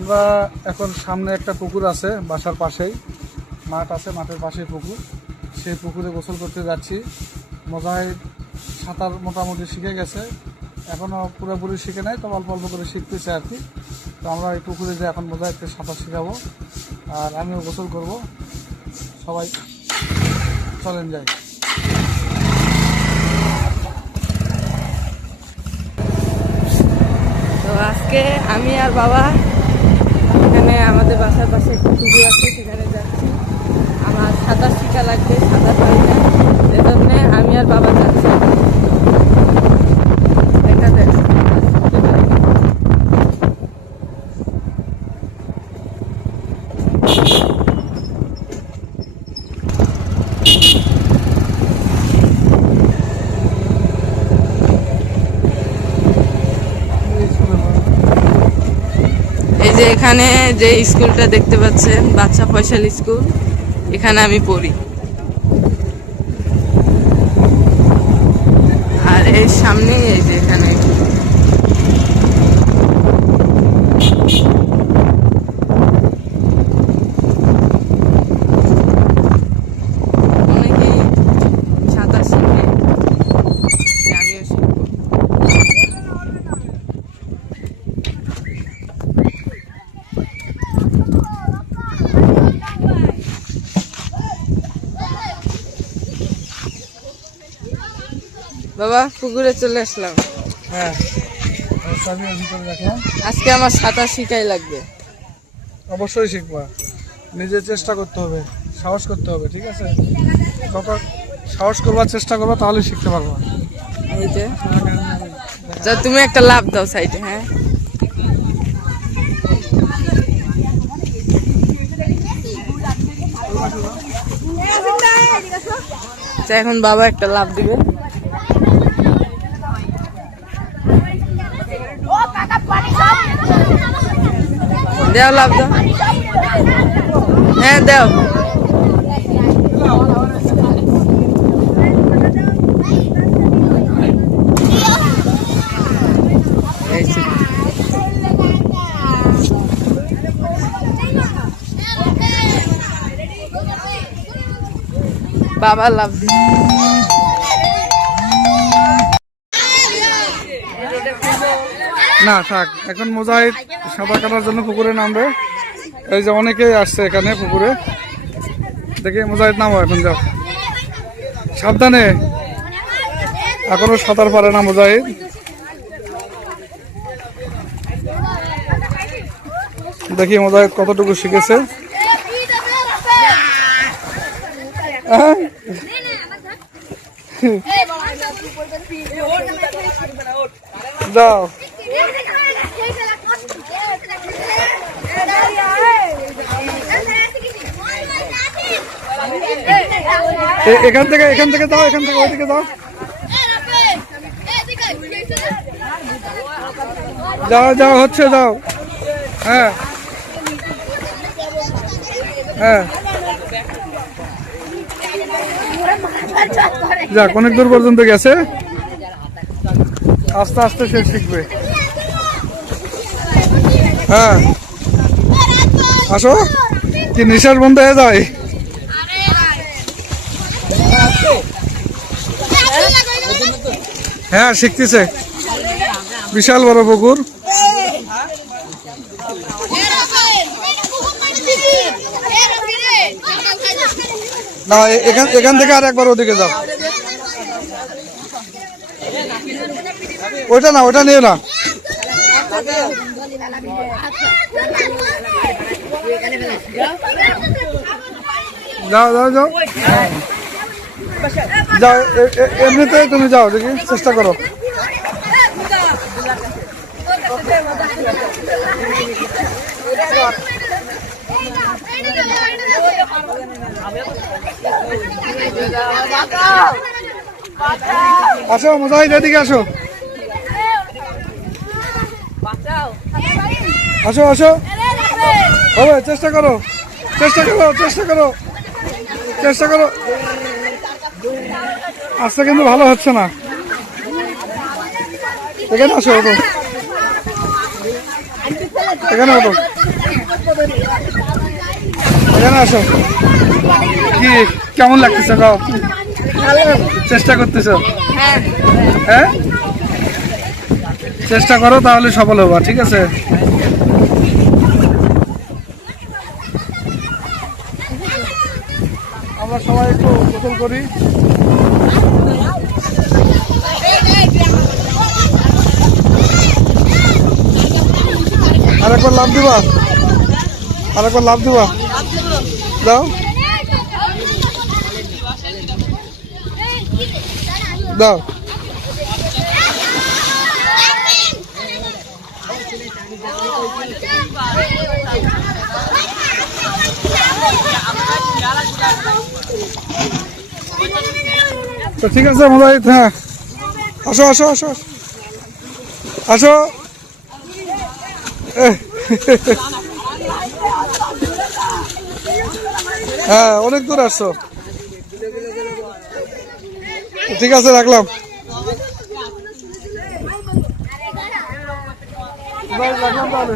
আমরা এখন সামনে একটা পুকুর আছে, বাসার পাশেই মাঠ আছে, মাঠের পাশেই পুকুর। সেই পুকুরে গোসল করতে যাচ্ছি। মোজাহিদ সাঁতার মোটামুটি শিখে গেছে, এখনও পুরোপুরি শিখে নাই, তো অল্প অল্প করে শিখতেছে আর কি। তো আমরা এই পুকুরে যে এখন মোজাহিদকে সাঁতার শেখাবো আর আমিও গোসল করব। সবাই চলেন যাই। তো আজকে আমি আর বাবা এখানে আমাদের বাসার পাশে একটা পুকুর আছে, সেখানে যাচ্ছি। আমার সাঁতার শিখা লাগবে, সাঁতার পারি না, এজন্য আমি আর বাবা যাচ্ছি। এই যে এখানে যে স্কুলটা দেখতে পাচ্ছেন, বাচ্চা ফয়সাল স্কুল, এখানে আমি পড়ি। আর এর সামনে এই যে এখানে অনেকেই সাঁতার শিখে, আমিও শিখবো। বাবা পুকুরে চলে আসলাম। হ্যাঁ, ভিতরে রাখলাম। আজকে আমার সাঁতার শিখাই লাগবে। অবশ্যই শিখবা, নিজে চেষ্টা করতে হবে, সাহস করতে হবে, ঠিক আছে? যত সাহস করবার চেষ্টা করবা তাহলে শিখতে পারবা। এই যে যা, তুমি একটা লাভ দাও সাইডে। হ্যাঁ, এখন বাবা একটা লাভ দিবে। দেও লাভ দাও। হ্যাঁ দেও। বাবা লাভ দিবে। না থাক, এখন মোজাহিদ সাঁতার কাটার জন্য পুকুরে নামবে। এই যে অনেকেই আসছে এখানে পুকুরে, দেখে মোজাহিদ নামো, এখন যাও সাবধানে। এখনো সাঁতার পারে না মোজাহিদ। দেখি মোজাহিদ কতটুকু শিখেছে। যাও, এখান থেকে যাও, এখান থেকে ওইদিকে যাও। যাও যাও, হচ্ছে, যাও। হ্যাঁ হ্যাঁ, যাক, অনেক দূর পর্যন্ত গেছে, আস্তে আস্তে সে শিখবে। হ্যাঁ, আসো, কি নিঃশ্বাস বন্ধ হয়ে যায়। হ্যাঁ, শিখতেছে। বিশাল বড় পুকুর। না, এখান থেকে আর একবার ওদিকে যাও। ওইটা না, ওইটা নিয়ে না। যাও যাও যাও যাও, এমনিতে তুমি যাও, দেখি চেষ্টা করো। আসো মুজাহিদ, এদিকে আসো, আসো আসো, হবে, চেষ্টা করো, চেষ্টা করো, চেষ্টা করো, চেষ্টা করো। আজকে কিন্তু ভালো হচ্ছে না। এখানে আসো, এখানে হতো। এখানে আসো। কি কেমন লাগতেছে গাও? চেষ্টা করতেছো? হ্যাঁ, চেষ্টা করো তাহলে সফল হবা, ঠিক আছে? আমরা সবাই একটু গোসল করি। আরেকবার লাভ দিবা, আরেকবার লাভ দিবা, দাও দাও। তো ঠিক আছে মুজাহিদ, হ্যাঁ আসো আসো আসো আসো। হ্যাঁ অনেক দূর আসছো, ঠিক আছে রাখলাম। রাখলাম তাহলে।